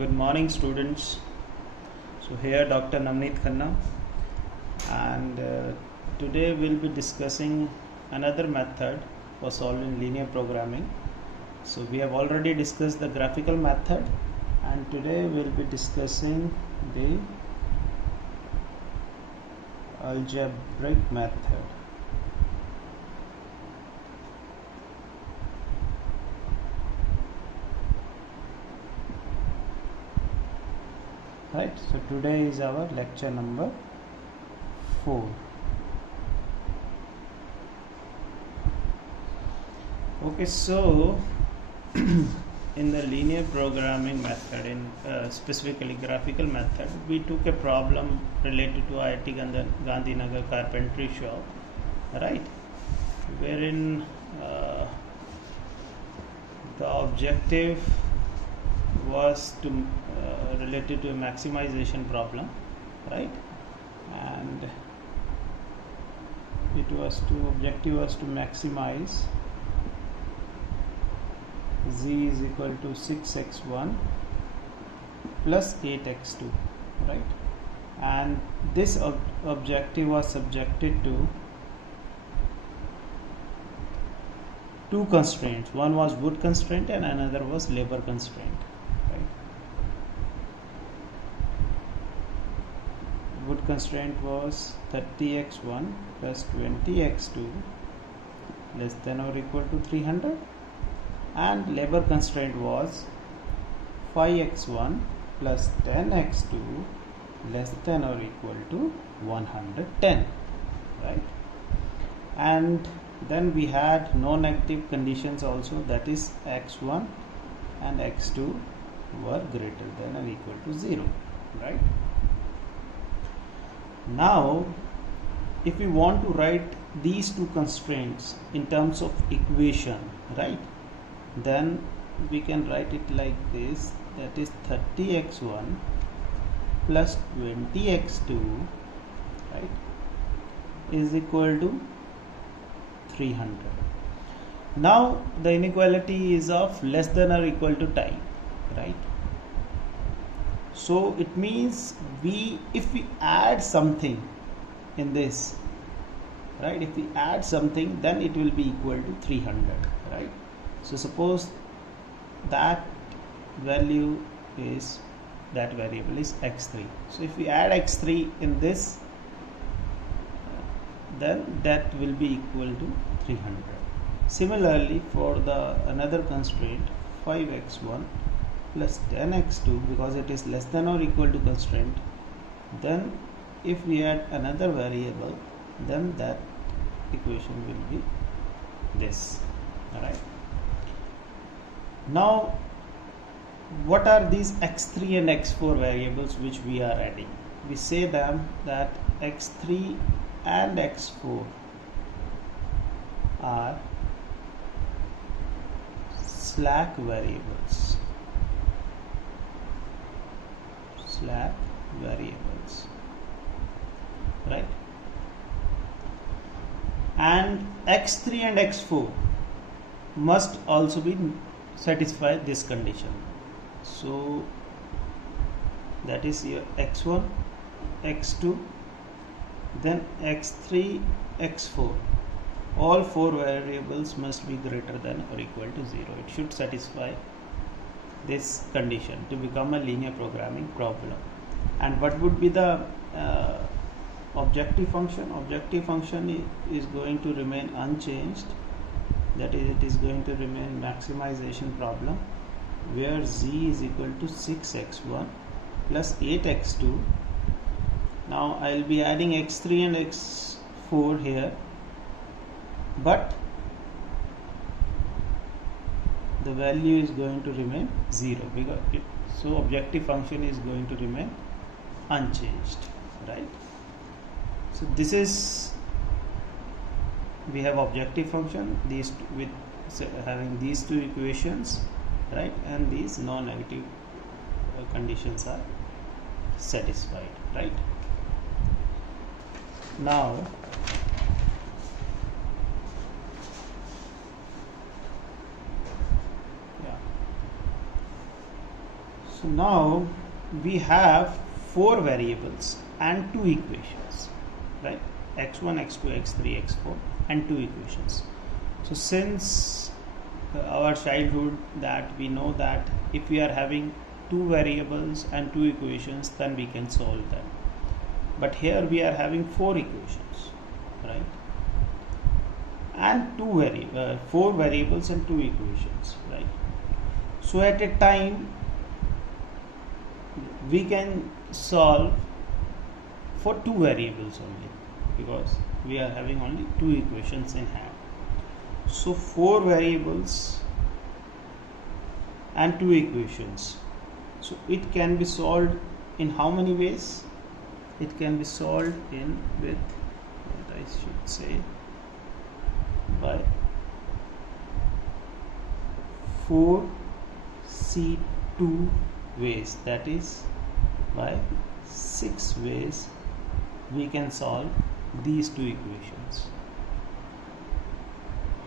Good morning, students. So here Dr. Navneet Khanna, and today we'll be discussing another method for solving linear programming. So we have already discussed the graphical method, and today we'll be discussing the algebraic method. Right, so today is our lecture number 4. Okay, so in the linear programming method, in specifically graphical method, we took a problem related to IIT Gandhinagar carpentry shop, right, wherein the objective was to related to a maximization problem, right, and objective was to maximize z is equal to 6x1 plus 8x2, right, and this objective was subjected to two constraints. One was wood constraint and another was labor constraint. Wood constraint was 30x1 plus 20x2 less than or equal to 300, and labor constraint was 5x1 plus 10x2 less than or equal to 110, right, and then we had non-negative conditions also, that is x1 and x2 were greater than or equal to 0, right. Now if we want to write these two constraints in terms of equation, right, then we can write it like this, that is 30x1 plus 20x2, right, is equal to 300. Now the inequality is of less than or equal to type, right. So it means if we add something in this, right, if we add something, then it will be equal to 300, right. So suppose that variable is x3. So if we add x3 in this, then that will be equal to 300. Similarly, for the another constraint 5x1 plus 10x2, because it is less than or equal to constraint, then if we add another variable, then that equation will be this, alright. Now what are these x3 and x4 variables which we are adding? We say them that x3 and x4 are slack variables, right, and x3 and x4 must also be satisfy this condition. So that is your x1, x2, then x3, x4, all four variables must be greater than or equal to 0. It should satisfy this condition to become a linear programming problem. And what would be the objective function? Objective function is going to remain unchanged, that is, it is going to remain maximization problem, where z is equal to 6x1 plus 8x2. Now I will be adding x3 and x4 here, but the value is going to remain 0, because so objective function is going to remain unchanged, right. So this is, we have objective function, these two, with having these two equations, right, and these non-negative conditions are satisfied, right. Now So now we have 4 variables and 2 equations, right? x1, x2, x3, x4 and 2 equations. So since our childhood that we know that if we are having 2 variables and 2 equations, then we can solve them. But here we are having 4 equations, right? And 4 variables and 2 equations, right? So at a time we can solve for 2 variables only, because we are having only 2 equations in hand. So 4 variables and 2 equations. So it can be solved in how many ways? It can be solved in with what I should say by 4C2 ways, that is by 6 ways we can solve these 2 equations.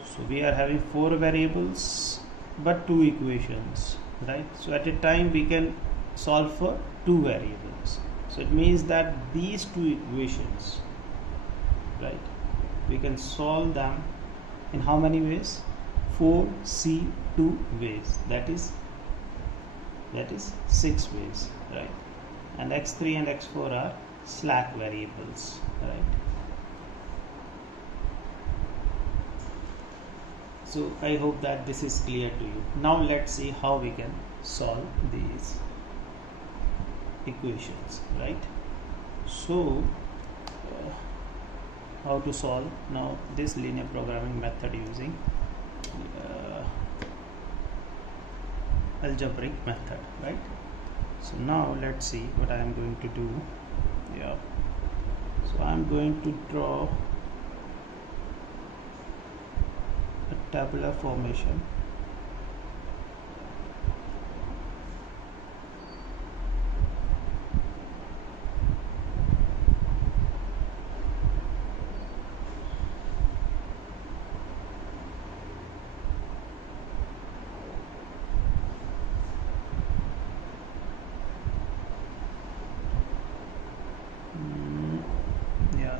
So we are having 4 variables but 2 equations, right? So at a time we can solve for 2 variables. So it means that these 2 equations, right, we can solve them in how many ways? 4C2 ways, that is 6 ways, right? And x3 and x4 are slack variables, right? So I hope that this is clear to you. Now let's see how we can solve these equations, right? So how to solve now this linear programming method using algebraic method, right? So now let's see what I am going to do. Yeah, so I am going to draw a tabular formation.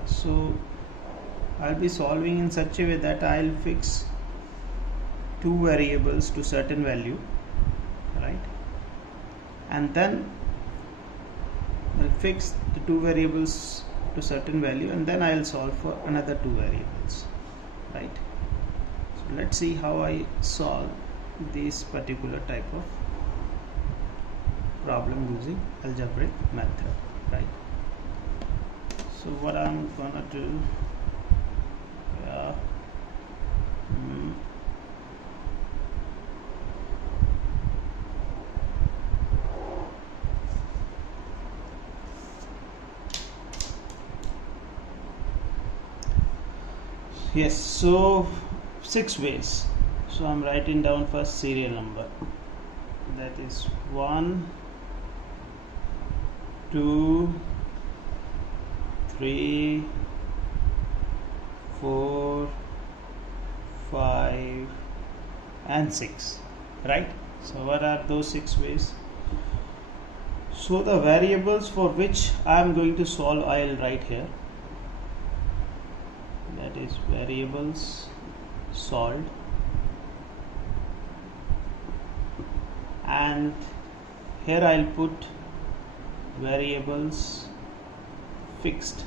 So I'll be solving in such a way that I'll fix 2 variables to certain value, right? And then I'll fix the 2 variables to certain value, and then I'll solve for another 2 variables, right? So let's see how I solve this particular type of problem using algebraic method, right? So what I'm gonna do, yes, so 6 ways. So I'm writing down first serial number, that is 1, 2, 3, 4, 5 and 6, right? So what are those 6 ways? So the variables for which I am going to solve, I will write here, that is variables solved, and here I'll put variables fixed,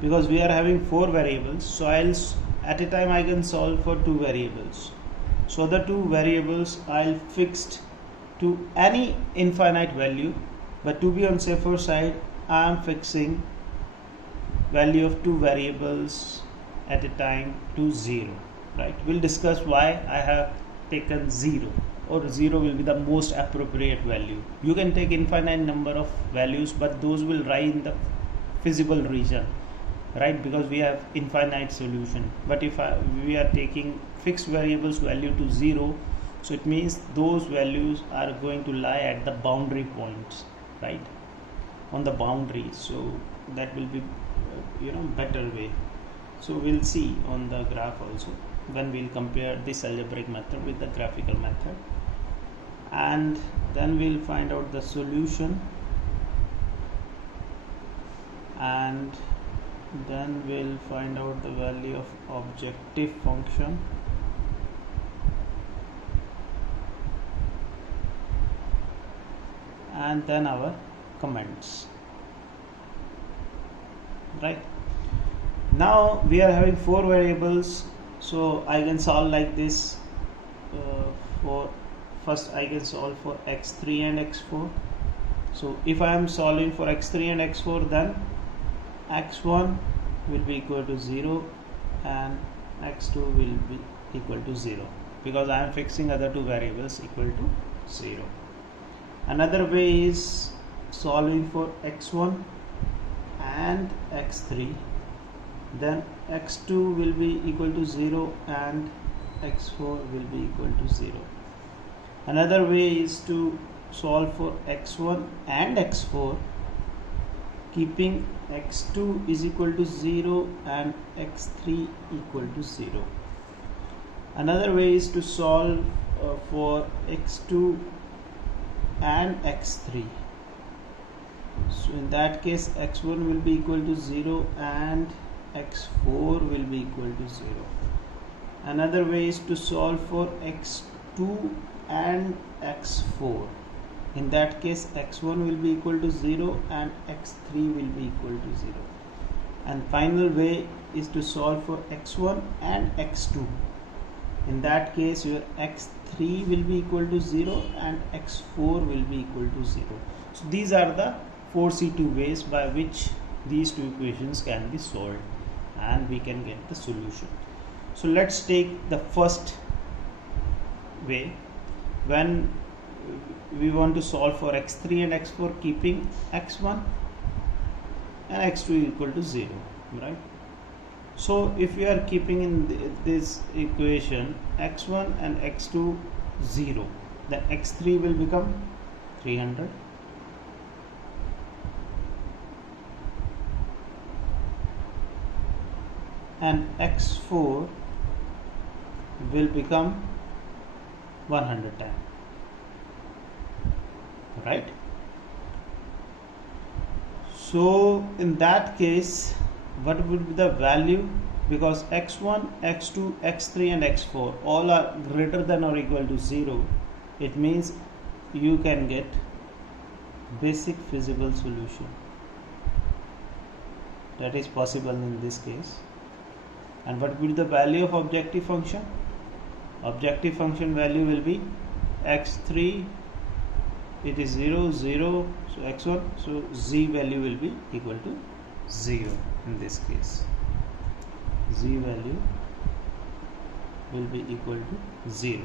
because we are having 4 variables. So at a time I can solve for 2 variables. So the 2 variables I'll fixed to any infinite value, but to be on safer side I am fixing value of 2 variables at a time to 0, right? We'll discuss why I have taken 0, or 0 will be the most appropriate value. You can take infinite number of values, but those will lie in the feasible region, right? Because we have infinite solution. But if we are taking fixed variables value to 0, so it means those values are going to lie at the boundary points, right, on the boundary. So that will be better way. So we'll see on the graph also when we'll compare this algebraic method with the graphical method. and then we'll find out the solution, and then we'll find out the value of objective function, and then our comments. Right, now we are having 4 variables, so I can solve like this. For first I can solve for x3 and x4. So if I am solving for x3 and x4, then x1 will be equal to 0 and x2 will be equal to 0, because I am fixing other 2 variables equal to 0. Another way is solving for x1 and x3, then x2 will be equal to 0 and x4 will be equal to 0. Another way is to solve for x1 and x4, keeping x2 is equal to 0 and x3 equal to 0. Another way is to solve for x2 and x3. So in that case x1 will be equal to 0 and x4 will be equal to 0. Another way is to solve for x2 and x4. In that case x1 will be equal to 0 and x3 will be equal to 0. And final way is to solve for x1 and x2. In that case your x3 will be equal to 0 and x4 will be equal to 0. So these are the 4C2 ways by which these 2 equations can be solved and we can get the solution. So let's take the first way. When we want to solve for x3 and x4, keeping x1 and x2 equal to 0, right? So if we are keeping in this equation x1 and x2 0, then x3 will become 300, and x4 will become 110, right? So in that case what would be the value? Because x1, x2, x3 and x4 all are greater than or equal to 0, it means you can get basic feasible solution. That is possible in this case. And what will be the value of objective function? Objective function value will be x3, it is 0, 0, so x1, so z value will be equal to 0 in this case. Z value will be equal to 0.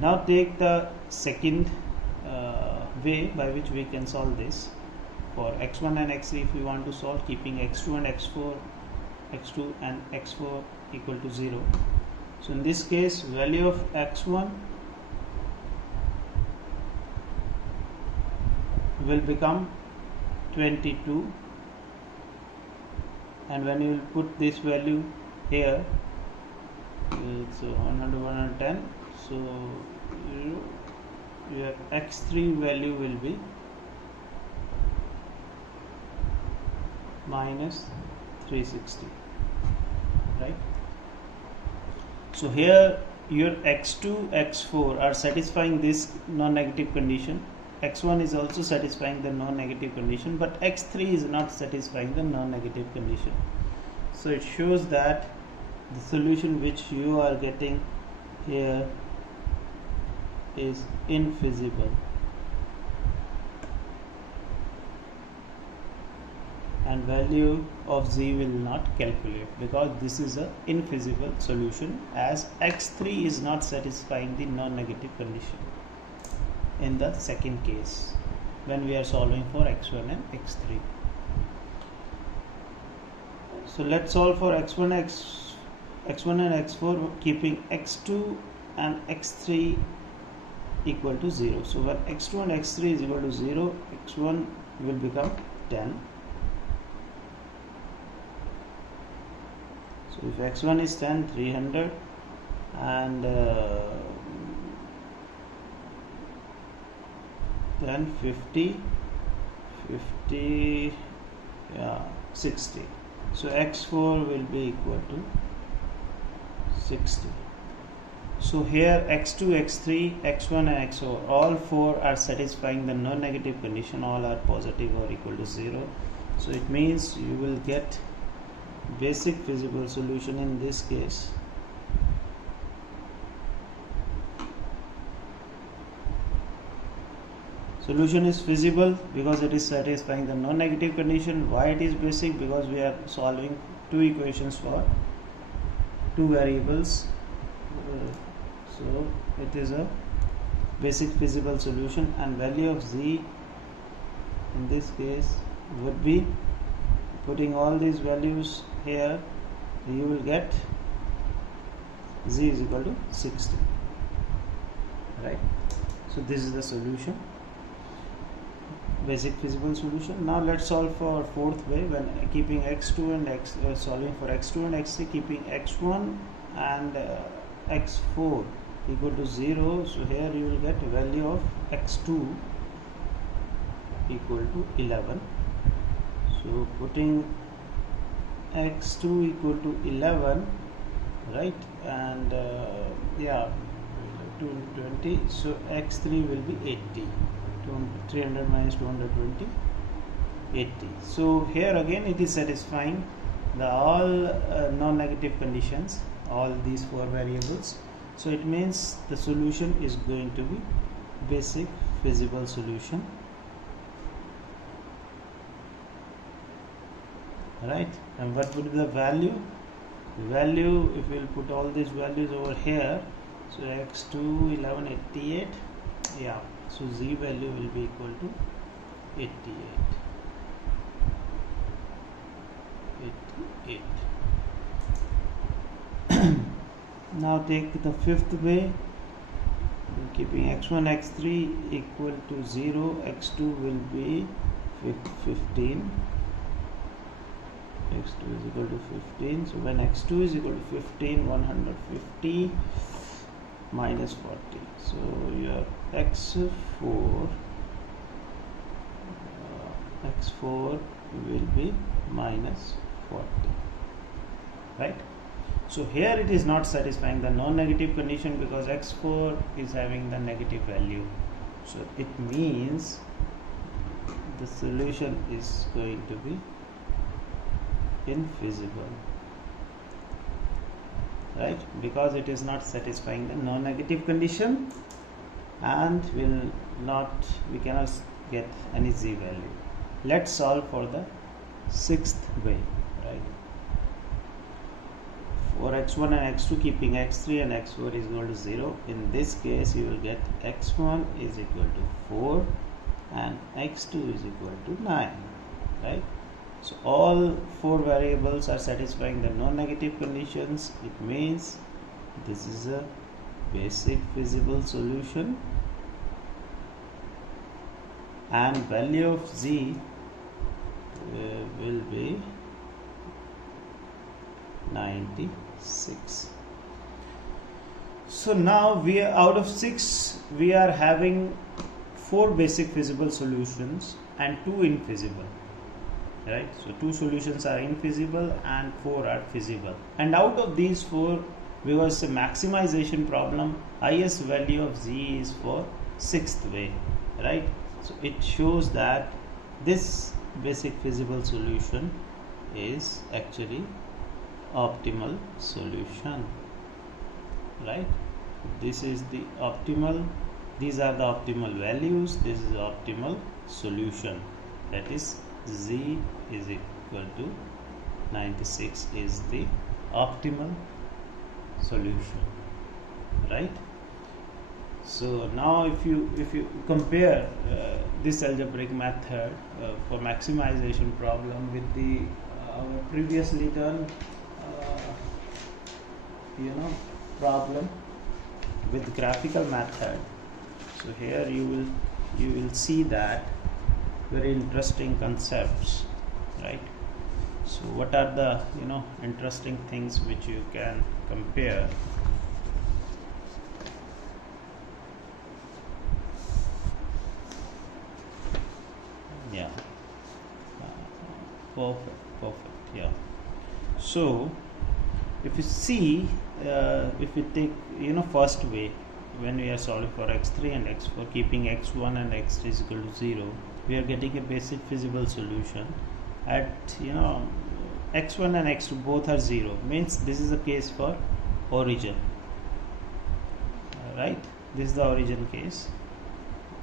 Now take the second way by which we can solve this. For x1 and x3, if we want to solve keeping x2 and x4, x2 and x4 equal to 0. So in this case value of x1 will become 22, and when you will put this value here, it's 100, 110, so your x3 value will be minus 360, right? So here your x2, x4 are satisfying this non-negative condition. X1 is also satisfying the non-negative condition, but x3 is not satisfying the non-negative condition. So it shows that the solution which you are getting here is infeasible, and value of z will not calculate because this is a infeasible solution, as x3 is not satisfying the non-negative condition in the second case when we are solving for x1 and x3. So let's solve for x1 and x4 keeping x2 and x3 equal to 0. So when x2 and x3 is equal to 0, x1 will become 10. So if x1 is 10, 300, and then 50, 50, yeah, 60. So x4 will be equal to 60. So here x2, x3, x1 and x4, all four are satisfying the non-negative condition, all are positive or equal to 0. So it means you will get basic feasible solution in this case. Solution is feasible because it is satisfying the non-negative condition. Why it is basic? Because we are solving two equations for two variables. So it is a basic feasible solution, and value of z in this case would be, putting all these values here, you will get z is equal to 60, right? So this is the solution, basic feasible solution. Now let's solve for fourth way, when keeping x2 and solving for x2 and x3, keeping x1 and x4 equal to 0. So here you will get value of x2 equal to 11. So putting x2 equal to 11, right, and yeah, 220. So x3 will be 80. 300 minus 220, 80. So here again it is satisfying the all non-negative conditions, all these four variables. So it means the solution is going to be basic feasible solution, right? And what would be the value? Value, if we'll put all these values over here, so x2 1188, yeah, so z value will be equal to 88. Now take the fifth way, keeping x1 x3 equal to 0, x2 will be 15, x2 is equal to 15. So when x2 is equal to 15, 150 minus 40, so your x4 will be minus 40, right? So here it is not satisfying the non-negative condition because x4 is having the negative value. So it means the solution is going to be infeasible, right? Because it is not satisfying the non-negative condition, and we cannot get any z value. Let's solve for the sixth way, right? For x1 and x2, keeping x3 and x4 is equal to 0. In this case you will get x1 is equal to 4 and x2 is equal to 9, right? So all four variables are satisfying the non-negative conditions. It means this is a basic feasible solution, and value of z will be 96. So now we are out of 6, we are having 4 basic feasible solutions and 2 infeasible, right? So 2 solutions are infeasible and 4 are feasible, and out of these 4, because it's a maximization problem, highest value of z is for 6th way, right? So it shows that this basic feasible solution is actually optimal solution, right? This is the optimal, these are the optimal values, this is the optimal solution, that is z is equal to 96 is the optimal solution, right? So now if you compare this algebraic method for maximization problem with the our previously done problem with graphical method, so here you will see that very interesting concepts, right? So what are the interesting things which you can compare? perfect, yeah. So if you see, if we take first way, when we are solving for x3 and x4, keeping x1 and x3 is equal to 0, we are getting a basic feasible solution at x1 and x2 both are 0, means this is the case for origin, right? This is the origin case,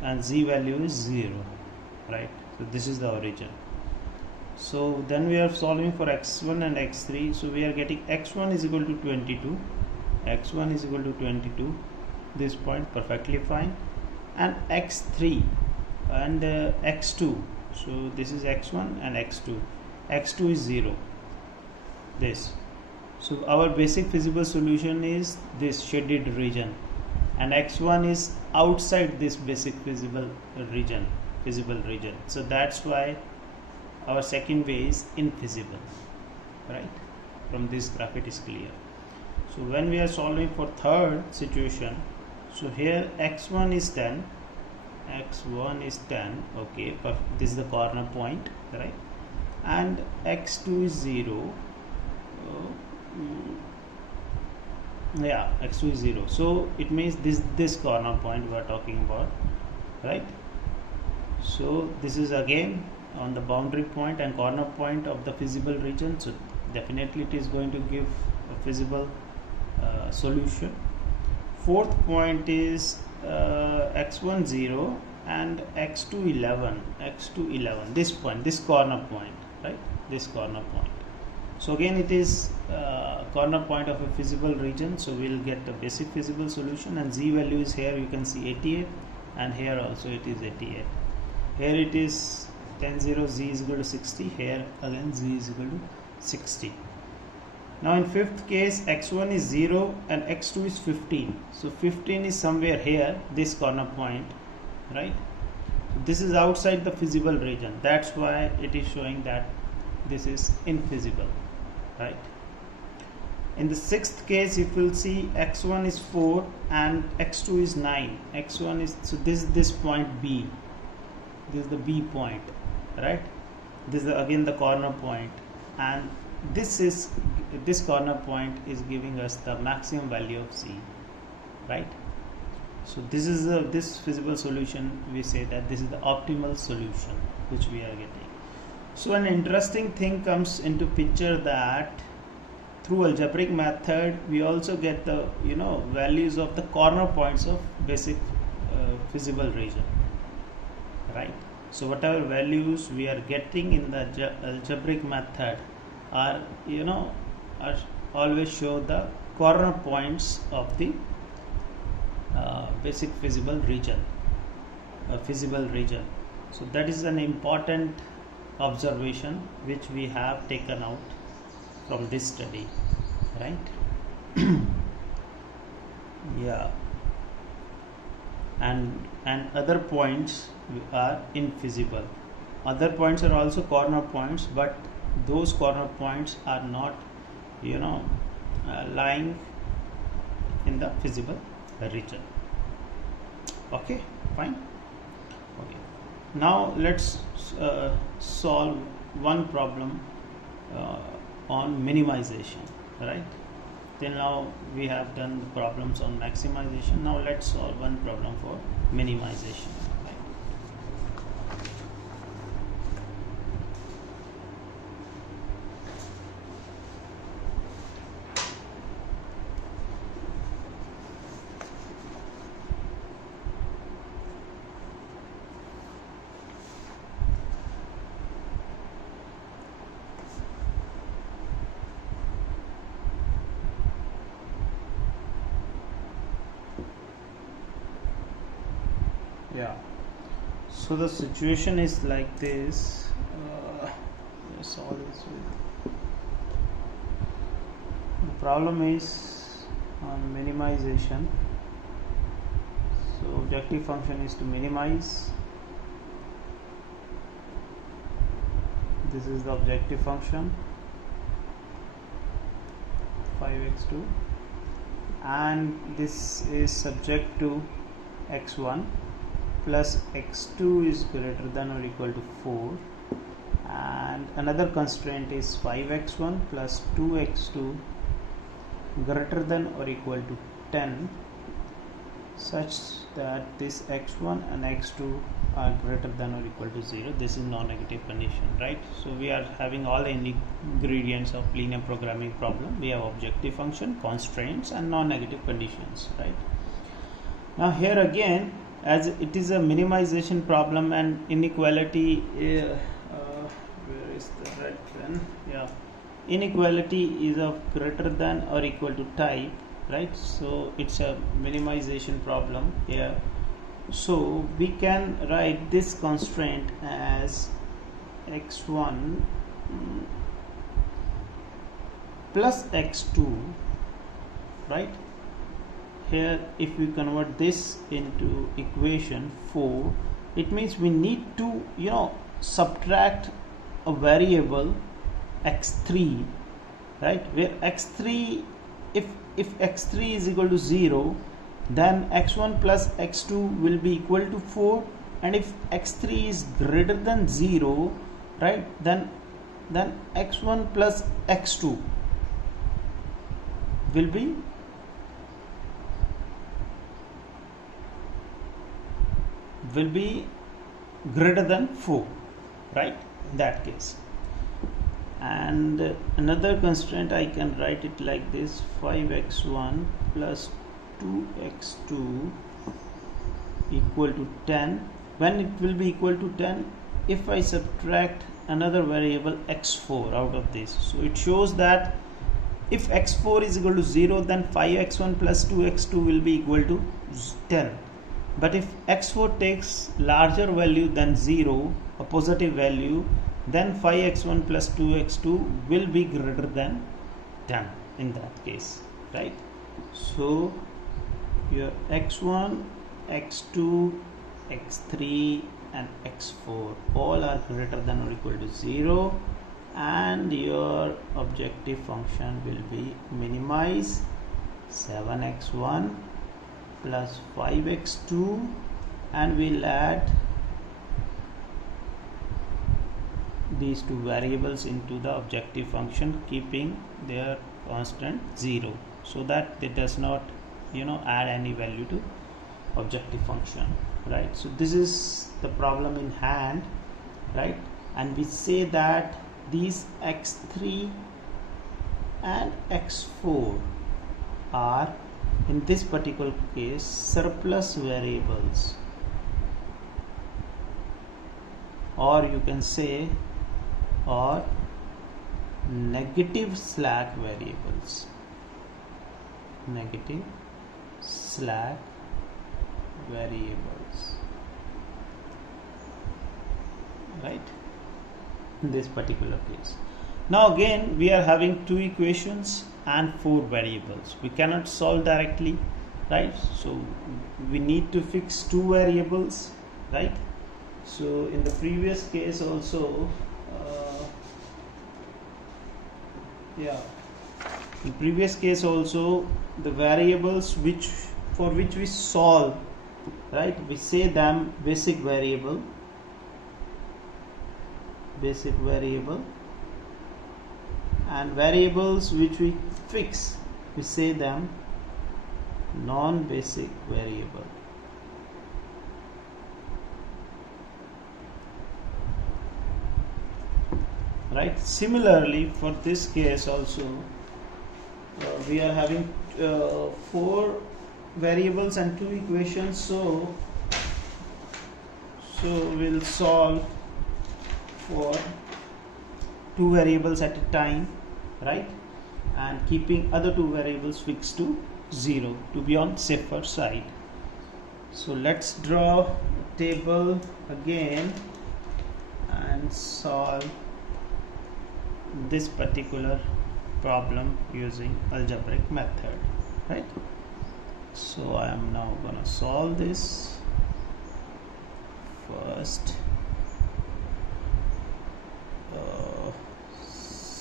and z value is 0, right? So this is the origin. So then we are solving for x1 and x3, so we are getting x1 is equal to 22, x1 is equal to 22, this point perfectly fine, and x3 and x2, so this is x1 and x2 is 0, this. So our basic feasible solution is this shaded region, and x1 is outside this basic feasible region, so that's why our second way is infeasible, right? From this graph it is clear. So when we are solving for third situation, so here x1 is 10, okay, this is the corner point, right? And x2 is 0, yeah, x2 is 0, so it means this corner point we are talking about, right? So this is again on the boundary point and corner point of the feasible region, so definitely it is going to give a feasible solution. Fourth point is x1 0 and x2 11, this point, this corner point, right? This corner point. So again it is corner point of a feasible region, so we'll get the basic feasible solution, and z value is here, you can see 88, and here also it is 88. Here it is 10 0, z is equal to 60, here again z is equal to 60. Now in fifth case, x1 is 0 and x2 is 15, so 15 is somewhere here, this corner point, right? So this is outside the feasible region, that's why it is showing that this is infeasible, right? In the sixth case, if you'll see, x1 is 4 and x2 is 9, x1 is, so this point B, this is the B point, right? This is again the corner point, and this corner point is giving us the maximum value of c, right? So this is this feasible solution, we say that this is the optimal solution which we are getting. So an interesting thing comes into picture, that through algebraic method we also get the values of the corner points of basic feasible region, right? So whatever values we are getting in the algebraic method are are always show the corner points of the basic feasible region, So that is an important observation which we have taken out from this study, right? Yeah, and other points are infeasible. Other points are also corner points, but those corner points are not lying in the feasible region. Okay, fine. Okay, now let's solve one problem on minimization, right? Till now we have done the problems on maximization. Now let's solve one problem for minimization. Yeah, so the situation is like this. Let's solve this with, the problem is on minimization. So objective function is to minimize. This is the objective function 5x2, and this is subject to x1 plus x2 is greater than or equal to 4, and another constraint is 5x1 plus 2x2 greater than or equal to 10, such that this x1 and x2 are greater than or equal to 0. This is non-negative condition, right? So we are having all ingredients of linear programming problem. We have objective function, constraints, and non-negative conditions, right? Now here again, as it is a minimization problem and inequality, where is the red pen? Yeah, inequality is of greater than or equal to type, right? So it's a minimization problem here. So we can write this constraint as x1 plus x2, right? Here if we convert this into equation 4, it means we need to subtract a variable x3, right, where x3, if x3 is equal to 0, then x1 plus x2 will be equal to 4, and if x3 is greater than 0, right, then x1 plus x2 will be greater than 4, right, in that case. And another constraint, I can write it like this: 5x1 plus 2x2 equal to 10. When it will be equal to 10? If I subtract another variable x4 out of this. So it shows that if x4 is equal to 0, then 5x1 plus 2x2 will be equal to 10. But if x4 takes larger value than 0, a positive value, then 5x1 plus 2x2 will be greater than 10 in that case, right? So your x1, x2, x3 and x4 all are greater than or equal to 0, and your objective function will be minimize 7x1 plus 5x2, and we'll add these two variables into the objective function, keeping their constant 0, so that it does not add any value to objective function, right? So this is the problem in hand, right? And we say that these x3 and x4 are, in this particular case, surplus variables, or you can say, or negative slack variables, right, in this particular case. Now again, we are having two equations and 4 variables. We cannot solve directly, right? So we need to fix 2 variables, right? So in the previous case also, in previous case also, the variables for which we solve, right, we say them basic variable, and variables which we fix, we say them non-basic variable, right? Similarly, for this case also, we are having 4 variables and 2 equations, so we'll solve for 2 variables at a time, right, and keeping other 2 variables fixed to 0 to be on safer side. So let's draw a table again and solve this particular problem using algebraic method, right? So I am now gonna solve this. First,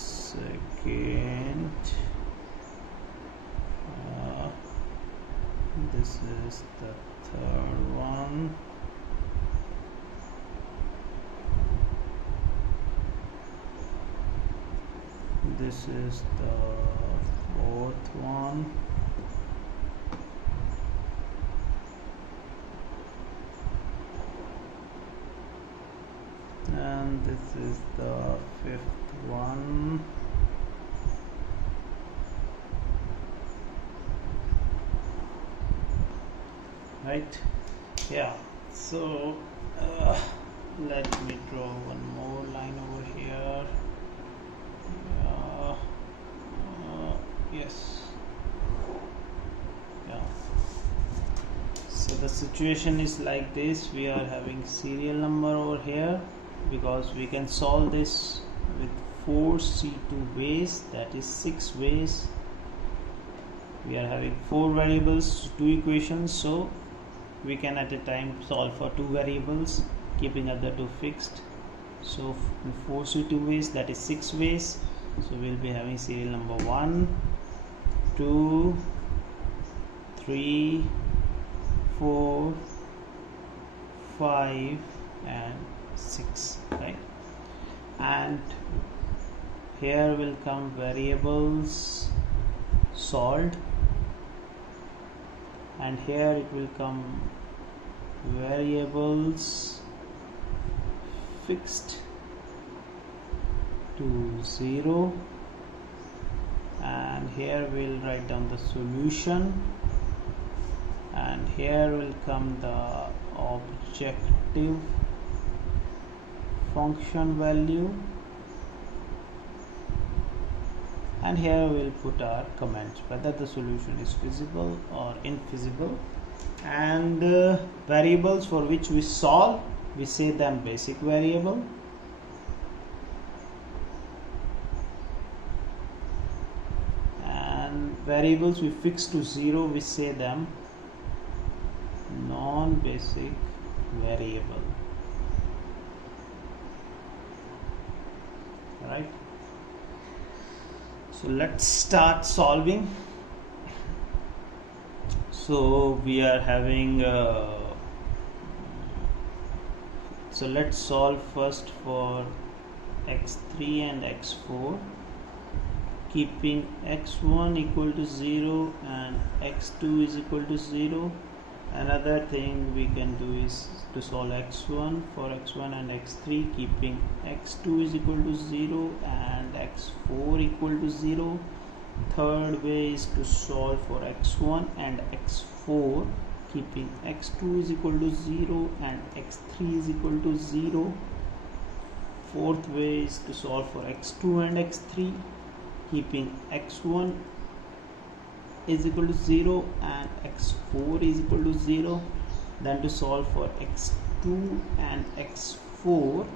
second, this is the third one, this is the fourth one, and this is the fifth one. Right, yeah. So let me draw one more line over here. Yes, yeah. So the situation is like this. We are having serial number over here because we can solve this with 4 C2 ways, that is 6 ways. We are having 4 variables, 2 equations, so we can at a time solve for 2 variables, keeping other 2 fixed. So 4 C2 ways, that is 6 ways. So we'll be having serial number 1, 2, 3, 4, 5 and 6, right? And here will come variables solved, and here it will come variables fixed to 0, and here we'll write down the solution, and here will come the objective function value, and here we'll put our comments whether the solution is feasible or infeasible. And variables for which we solve, we say them basic variable, and variables we fix to 0, we say them non-basic variable. Right, so let's start solving. So we are having so let's solve first for x3 and x4, keeping x1 equal to 0 and x2 is equal to 0. Another thing we can do is to solve x1 for x1 and x3, keeping x2 is equal to 0 and x4 equal to 0. Third way is to solve for x1 and x4, keeping x2 is equal to 0 and x3 is equal to 0. Fourth way is to solve for x2 and x3, keeping x1 is equal to 0 and x4 is equal to 0. Then to solve for x2 and x4,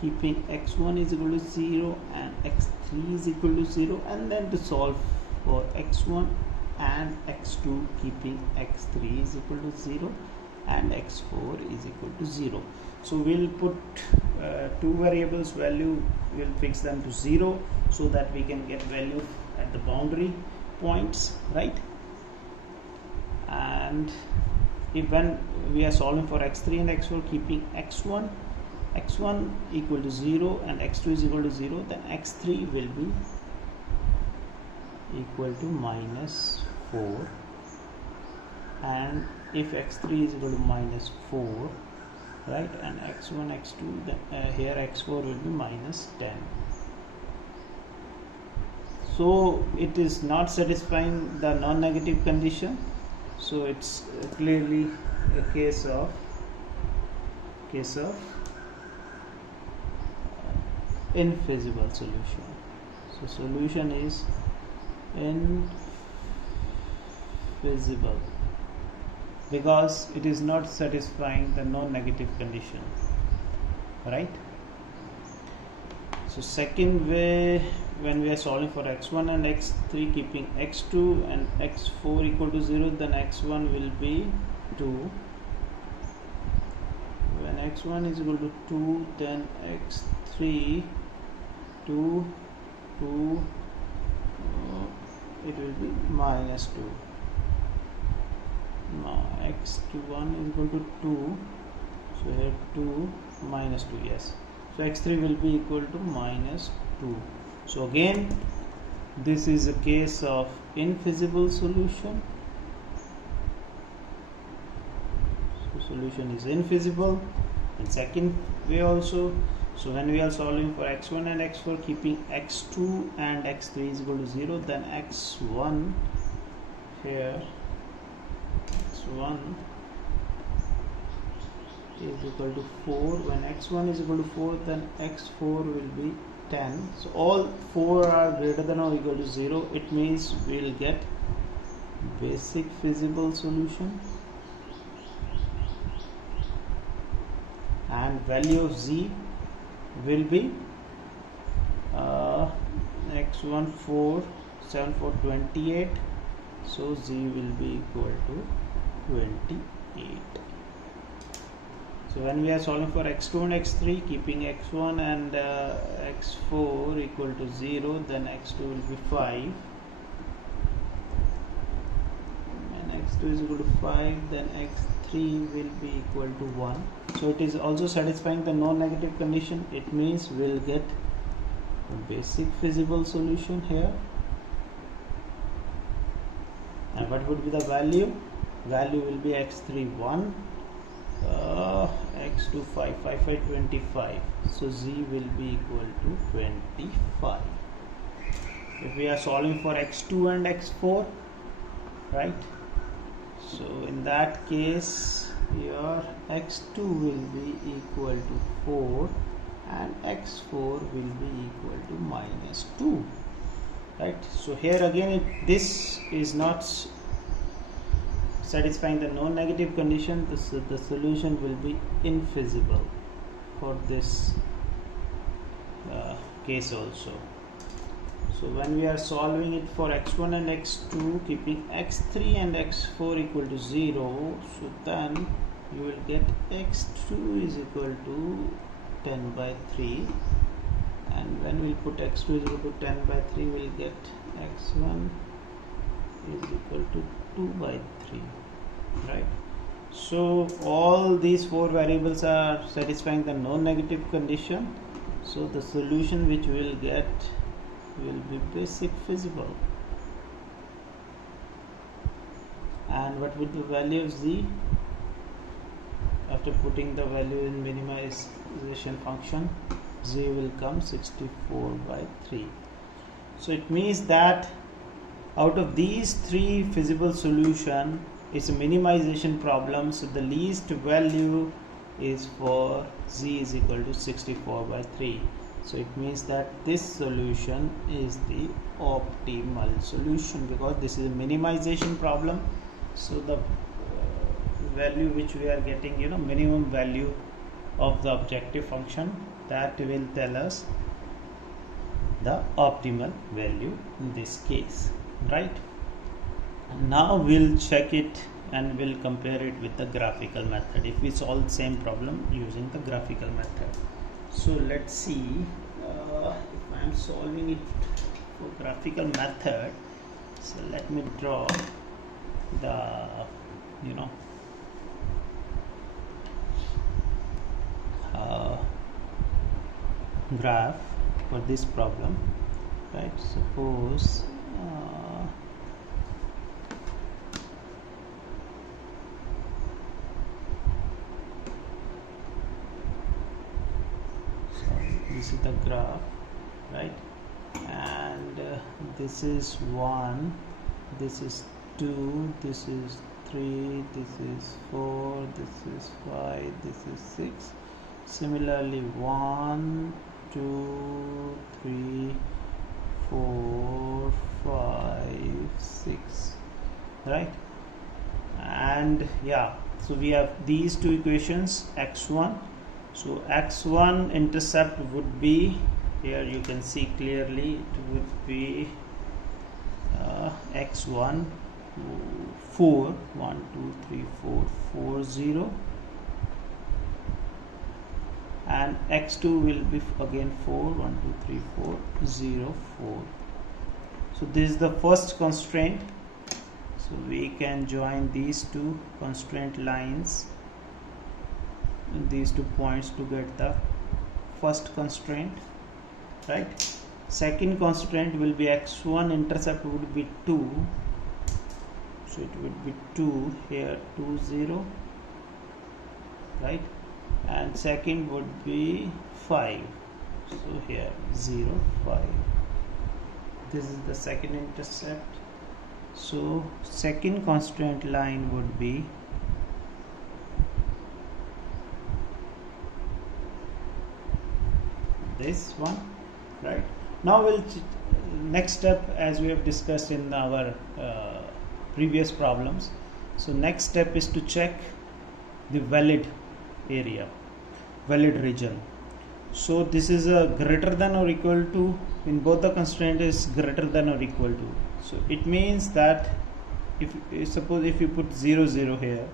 keeping x1 is equal to 0 and x3 is equal to 0. And then to solve for x1 and x2, keeping x3 is equal to 0 and x4 is equal to 0. So we'll put 2 variables value, we'll fix them to 0 so that we can get value at the boundary points, right? And if when we are solving for x3 and x4, keeping x1 equal to 0 and x2 is equal to 0, then x3 will be equal to minus 4, and if x3 is equal to minus 4, right, and x1 x2, then here x4 will be minus 10. So it is not satisfying the non-negative condition, so it's clearly a case of infeasible solution. So solution is infeasible because it is not satisfying the non-negative condition, right? So second way, when we are solving for x1 and x3, keeping x2 and x4 equal to 0, then x1 will be 2. When x1 is equal to 2, then x3 2, it will be minus 2. Now x1 is equal to 2, so here 2 minus 2, yes. So x3 will be equal to minus 2. So again this is a case of infeasible solution. So solution is infeasible. And second way also, so when we are solving for x1 and x4, keeping x2 and x3 is equal to 0, then x1 here, x1 is equal to 4. When x1 is equal to 4, then x4 will be 10. So all 4 are greater than or equal to 0. It means we will get basic feasible solution, and value of z will be x1 4, 7 4 28, so z will be equal to 28. So when we are solving for x2 and x3, keeping x1 and x4 equal to 0, then x2 will be 5, and x2 is equal to 5, then x3 will be equal to 1. So it is also satisfying the non-negative condition. It means we'll get a basic feasible solution here. And what would be the value? Value will be x3 1, x2 5, 5 5 25. So z will be equal to 25. If we are solving for x2 and x4, right? So in that case, your x2 will be equal to 4 and x4 will be equal to -2, right? So here again this is not satisfying the non-negative condition. The solution will be infeasible for this case also. So when we are solving it for x1 and x2, keeping x3 and x4 equal to 0, so then you will get x2 is equal to 10 by 3, and when we put x2 is equal to 10 by 3, we will get x1 is equal to 2 by 3, right? So all these 4 variables are satisfying the non-negative condition. So the solution which we will get will be basic feasible. And what would the value of z? After putting the value in minimization function, z will come 64 by 3. So it means that out of these 3 feasible solution, it's a minimization problem. So the least value is for z is equal to 64 by 3. So it means that this solution is the optimal solution, because this is a minimization problem. So the value which we are getting, minimum value of the objective function, that will tell us the optimal value in this case, right? Now we'll check it and we'll compare it with the graphical method if we solve the same problem using the graphical method. So let's see if I am solving it for graphical method. So let me draw the graph for this problem, right? Suppose this is the graph, right? And this is 1, this is 2, this is 3, this is 4, this is 5, this is 6. Similarly 1 2 3 4 5 6, right? And yeah, so we have these 2 equations, x1. So x1 intercept would be, here you can see clearly, it would be x1 4 1 2 3 4 4 0, and x2 will be again 4 1 2 3 4 0 4. So this is the first constraint. So we can join these 2 constraint lines in these 2 points to get the first constraint, right? second constraint will be x1 intercept would be 2, so it would be 2 here, 2 0, right, and second would be 5, so here 0 5. This is the second intercept, so second constraint line would be this one, right. Now we'll next step, as we have discussed in our previous problems, so next step is to check the valid area, valid region. So this is a greater than or equal to, in both the constraint is greater than or equal to, so it means that if suppose if you put 0 0 here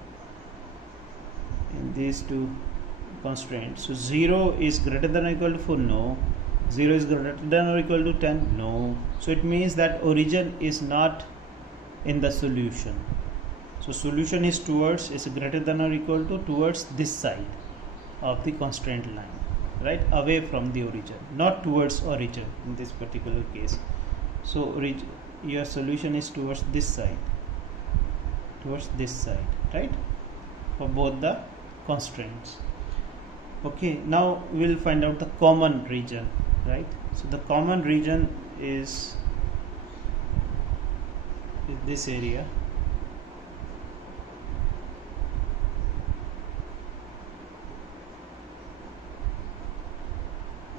in these two constraints, so 0 is greater than or equal to 4, no, 0 is greater than or equal to 10, no, so it means that origin is not in the solution. So solution is towards, is greater than or equal to towards this side of the constraint line, right, away from the origin, not towards origin in this particular case. So your solution is towards this side, right, for both the constraints. Okay, now we'll find out the common region, right. So the common region is this area,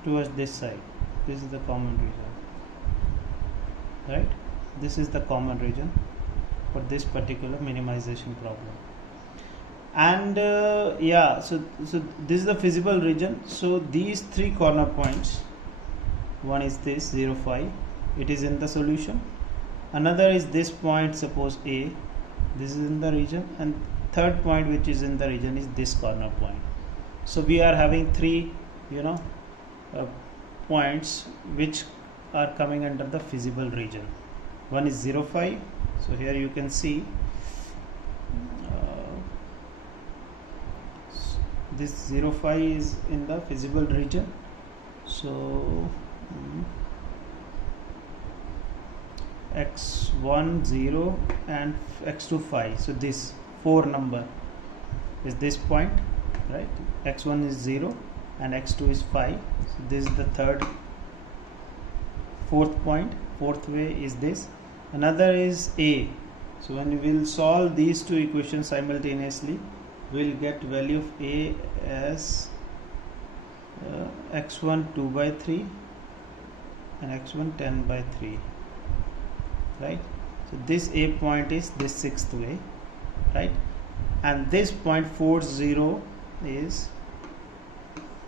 towards this side. This is the common region, right. This is the common region for this particular minimization problem. And yeah, so this is the feasible region. So these three corner points, one is this 0 5, it is in the solution. Another is this point, suppose A, this is in the region, and third point which is in the region is this corner point. So we are having three points which are coming under the feasible region. One is 0 5, so here you can see this 0 5 is in the feasible region. So x1 0 and x2 5, so this 4 number is this point, right. X1 is 0 and x2 is 5, so this is the fourth point. Fourth way is this. Another is A, so when we will solve these two equations simultaneously, we'll get value of A as x1 2 by 3 and x1 10 by 3, right. So this A point is this sixth way, right, and this point 4 0 is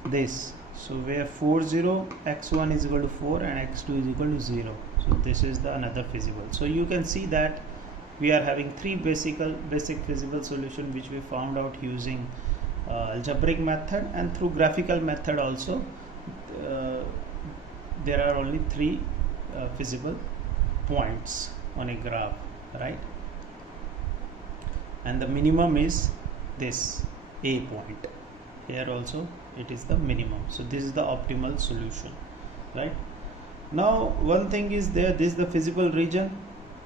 this, so where 4 0, x1 is equal to 4 and x2 is equal to 0, so this is the another feasible. So you can see that we are having three basic feasible solution which we found out using algebraic method, and through graphical method also there are only three feasible points on a graph, right, and the minimum is this A point. Here also it is the minimum, so this is the optimal solution, right. Now one thing is there, this is the feasible region,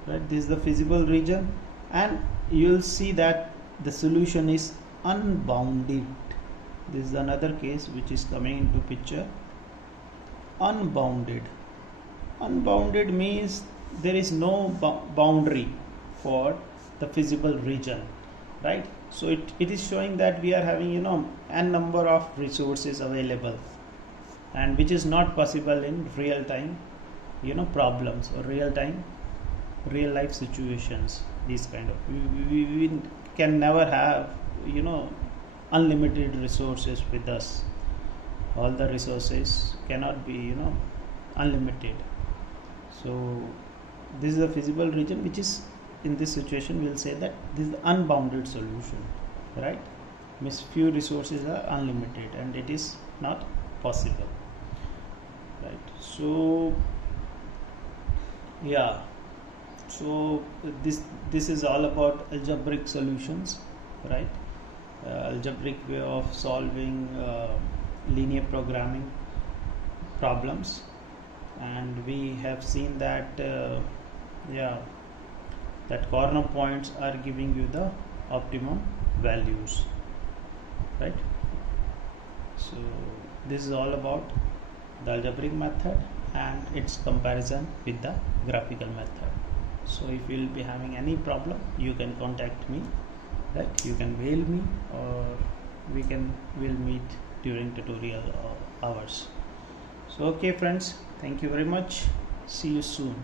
right, this is the feasible region, and you will see that the solution is unbounded. This is another case which is coming into picture. Unbounded means there is no boundary for the feasible region, right. So it is showing that we are having n number of resources available, and which is not possible in real time problems or real life situations. These kind of we can never have unlimited resources with us. All the resources cannot be unlimited. So this is a feasible region, which is in this situation we'll say that this is the unbounded solution, right. Means few resources are unlimited and it is not possible, right. So yeah, so this is all about algebraic solutions, right. Algebraic way of solving linear programming problems. and we have seen that yeah, that corner points are giving you the optimum values, right? So this is all about the algebraic method and its comparison with the graphical method. So if you will be having any problem, you can contact me, right? You can mail me, or we'll meet during tutorial hours. So okay friends, thank you very much. See you soon.